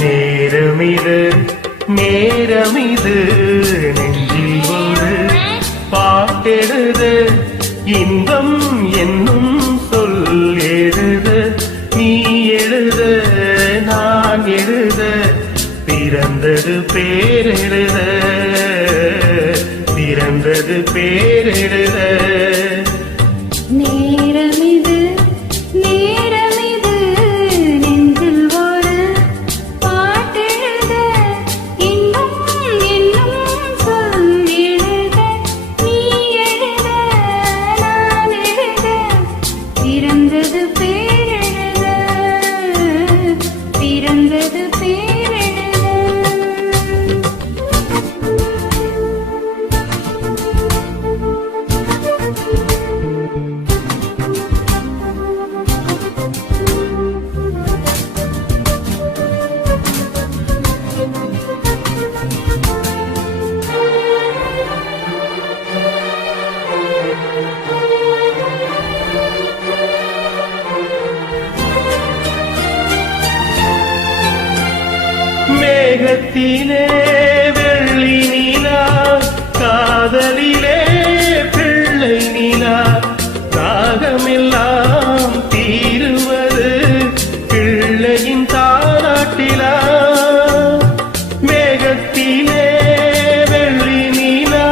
நேரமிது நேரமிது நெஞ்சில் ஒரு பாட்டெழுது இன்பம் என்னும் சொல் எழுத நீ எழுத நான் எழுத பிறந்தது பேரெழுத பிறந்தது பேரெழுத நேரமிது நேரமிது நெஞ்சில் ஒரு பாட்டெழுத இன்பம் என்னும் சொல் எழுத நீ எழுத நான் எழுத பிறந்தது பேரெழுத பிறந்தது பேரெழுத மேகத்திலே வெள்ளி நிலா காதலிலே பிள்ளை நிலா ராகமெல்லாம் தீருவது பிள்ளையின் தாலாட்டிலா மேகத்திலே வெள்ளி நிலா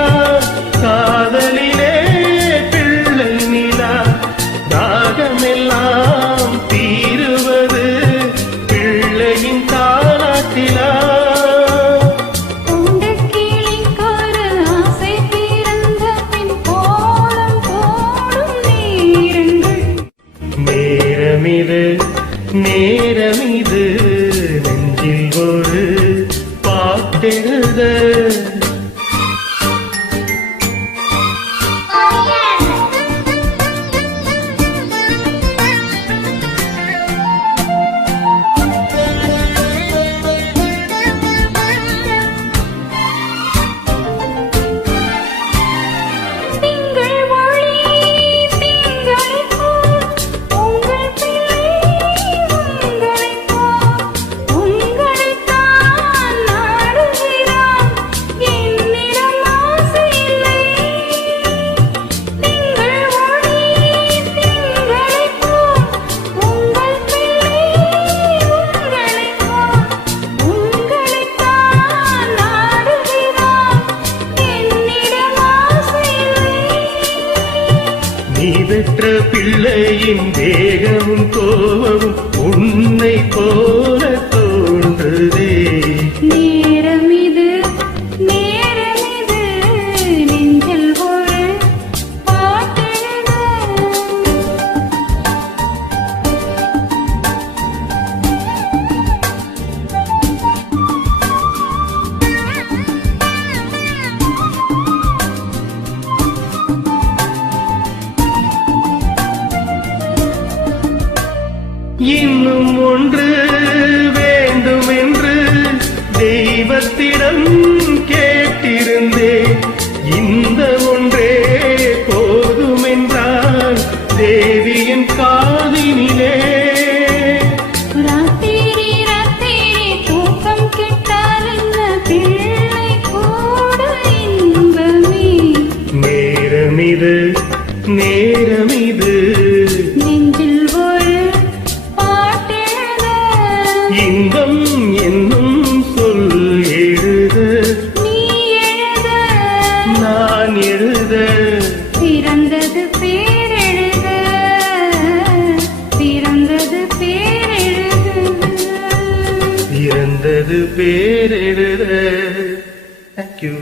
காதலிலே பிள்ளை நிலா ராகமெல்லாம் தீருவது பிள்ளையின் தாலாட்டிலா நேரமிது நேரமிது நெஞ்சில் ஒரு பாட்டெழுத நீ பெற்ற பிள்ளையின் தேகமும் கோபமும் உன்னை போல தோன்றுதே நேரமிது நேரமிது நெஞ்சில் ஒரு பாட்டெழுத இன்னும் ஒன்று வேண்டும் என்று தெய்வத்திடம் கேட்டிருந்தேன் இந்த ஒன்றே போதும் என்றால் தேவியின் காதினிலே ராத்திரி ராத்திரி தூக்கம் கெட்டால் என்ன பிள்ளை கூட இன்பமே நேரமிது நேரமிது நெஞ்சில் ஒரு பாட்டெழுத இன்பம் என்னும் சொல் எழுத நீ எழுத நான் எழுத பிறந்தது பேரெழுத பிறந்தது பேரெழுத பிறந்தது பேரெழுத. Thank you.